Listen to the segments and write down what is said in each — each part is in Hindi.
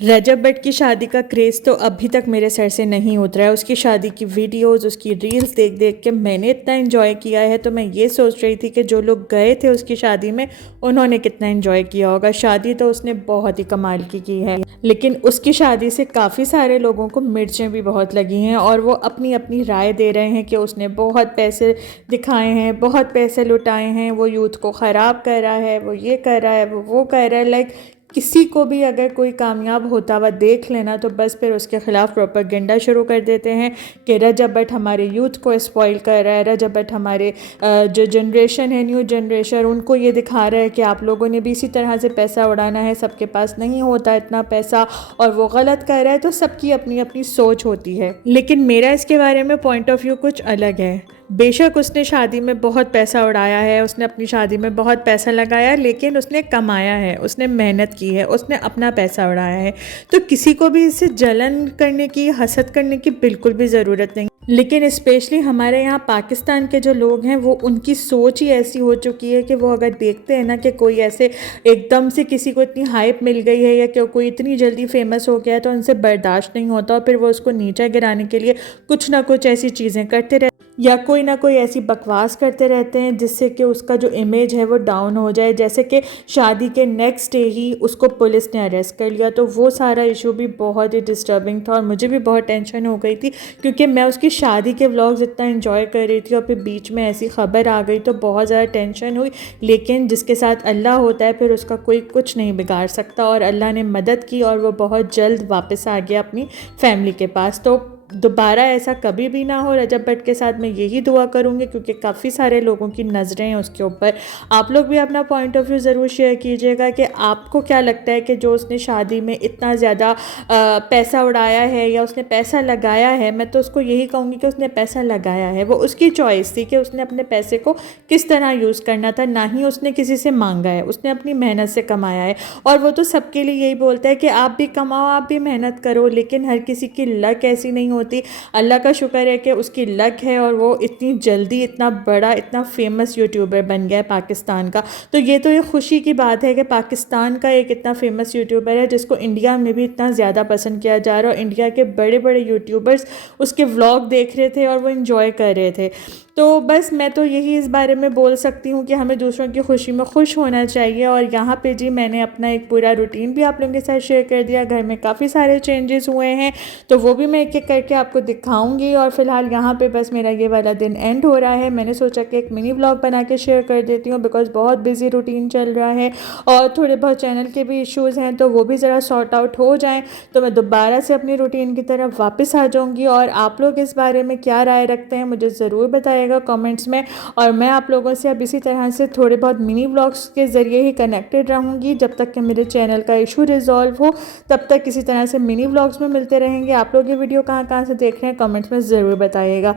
रजब भट्ट की शादी का क्रेज़ तो अभी तक मेरे सर से नहीं उतरा है। उसकी शादी की वीडियोस, उसकी रील्स देख देख के मैंने इतना एंजॉय किया है, तो मैं ये सोच रही थी कि जो लोग गए थे उसकी शादी में उन्होंने कितना एंजॉय किया होगा। शादी तो उसने बहुत ही कमाल की है, लेकिन उसकी शादी से काफ़ी सारे लोगों को मिर्चें भी बहुत लगी हैं और वो अपनी अपनी राय दे रहे हैं कि उसने बहुत पैसे दिखाए हैं, बहुत पैसे लुटाए हैं, वो यूथ को ख़राब कर रहा है, वो ये कर रहा है, वो कर रहा है। लाइक किसी को भी अगर कोई कामयाब होता हुआ देख लेना तो बस फिर उसके ख़िलाफ़ प्रोपेगेंडा शुरू कर देते हैं कि रजब भट्ट हमारे यूथ को स्पॉइल कर रहा है, रजब भट्ट हमारे जो जनरेशन है, न्यू जनरेशन, उनको ये दिखा रहा है कि आप लोगों ने भी इसी तरह से पैसा उड़ाना है, सबके पास नहीं होता इतना पैसा और वो गलत कर रहा है। तो सबकी अपनी अपनी सोच होती है, लेकिन मेरा इसके बारे में पॉइंट ऑफ व्यू कुछ अलग है। बेशक उसने शादी में बहुत पैसा उड़ाया है, उसने अपनी शादी में बहुत पैसा लगाया, लेकिन उसने कमाया है, उसने मेहनत की है, उसने अपना पैसा उड़ाया है। तो किसी को भी इससे जलन करने की, हसद करने की बिल्कुल भी ज़रूरत नहीं। लेकिन स्पेशली हमारे यहाँ पाकिस्तान के जो लोग हैं वो, उनकी सोच ही ऐसी हो चुकी है कि वो अगर देखते हैं ना कि कोई ऐसे एकदम से किसी को इतनी हाइप मिल गई है या कि कोई इतनी जल्दी फेमस हो गया है तो उनसे बर्दाश्त नहीं होता और फिर वो उसको नीचे गिराने के लिए कुछ ना कुछ ऐसी चीज़ें करते रहते या कोई ना कोई ऐसी बकवास करते रहते हैं जिससे कि उसका जो इमेज है वो डाउन हो जाए। जैसे कि शादी के नेक्स्ट डे ही उसको पुलिस ने अरेस्ट कर लिया, तो वो सारा इशू भी बहुत ही डिस्टर्बिंग था और मुझे भी बहुत टेंशन हो गई थी क्योंकि मैं उसकी शादी के व्लॉग्स इतना एंजॉय कर रही थी और फिर बीच में ऐसी खबर आ गई तो बहुत ज़्यादा टेंशन हुई। लेकिन जिसके साथ अल्लाह होता है फिर उसका कोई कुछ नहीं बिगाड़ सकता और अल्लाह ने मदद की और वो बहुत जल्द वापस आ गया अपनी फैमिली के पास। तो दोबारा ऐसा कभी भी ना हो रजब भट्ट के साथ, मैं यही दुआ करूँगी क्योंकि काफ़ी सारे लोगों की नज़रें हैं उसके ऊपर। आप लोग भी अपना पॉइंट ऑफ व्यू ज़रूर शेयर कीजिएगा कि आपको क्या लगता है कि जो उसने शादी में इतना ज़्यादा पैसा उड़ाया है या उसने पैसा लगाया है। मैं तो उसको यही कहूँगी कि उसने पैसा लगाया है, वो उसकी चॉइस थी कि उसने अपने पैसे को किस तरह यूज़ करना था, ना ही उसने किसी से मांगा है, उसने अपनी मेहनत से कमाया है। और वो तो सबके लिए यही बोलता है कि आप भी कमाओ, आप भी मेहनत करो, लेकिन हर किसी की लक ऐसी नहीं होती। अल्लाह का शुक्र है कि उसकी लक है और वो इतनी जल्दी इतना बड़ा, इतना फेमस यूट्यूबर बन गया है पाकिस्तान का। तो ये खुशी की बात है कि पाकिस्तान का एक इतना फेमस यूट्यूबर है जिसको इंडिया में भी इतना ज़्यादा पसंद किया जा रहा है और इंडिया के बड़े बड़े यूट्यूबर्स उसके व्लॉग देख रहे थे और वो इन्जॉय कर रहे थे। तो बस मैं तो यही इस बारे में बोल सकती हूँ कि हमें दूसरों की खुशी में खुश होना चाहिए। और यहाँ पे जी मैंने अपना एक पूरा रूटीन भी आप लोगों के साथ शेयर कर दिया। घर में काफ़ी सारे चेंजेस हुए हैं तो वो भी मैं एक एक करके आपको दिखाऊंगी। और फिलहाल यहाँ पे बस मेरा ये वाला दिन एंड हो रहा है। मैंने सोचा कि एक मिनी व्लॉग बना के शेयर कर देती हूँ बिकॉज बहुत बिजी रूटीन चल रहा है और थोड़े बहुत चैनल के भी इश्यूज़ हैं तो वो भी ज़रा सॉर्ट आउट हो जाएँ तो मैं दोबारा से अपनी रूटीन की तरफ वापस आ जाऊँगी। और आप लोग इस बारे में क्या राय रखते हैं मुझे ज़रूर बताइएगा कमेंट्स में। और मैं आप लोगों से अब इसी तरह से थोड़े बहुत मिनी व्लॉग्स के ज़रिए ही कनेक्टेड रहूँगी जब तक कि मेरे चैनल का इशू रिजॉल्व हो। तब तक इसी तरह से मिनी व्लॉग्स में मिलते रहेंगे। आप लोग ये वीडियो कहाँ कहाँ से देख रहे हैं कमेंट्स में ज़रूर बताइएगा।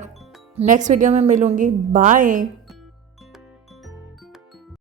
नेक्स्ट वीडियो में मिलूँगी। बाय।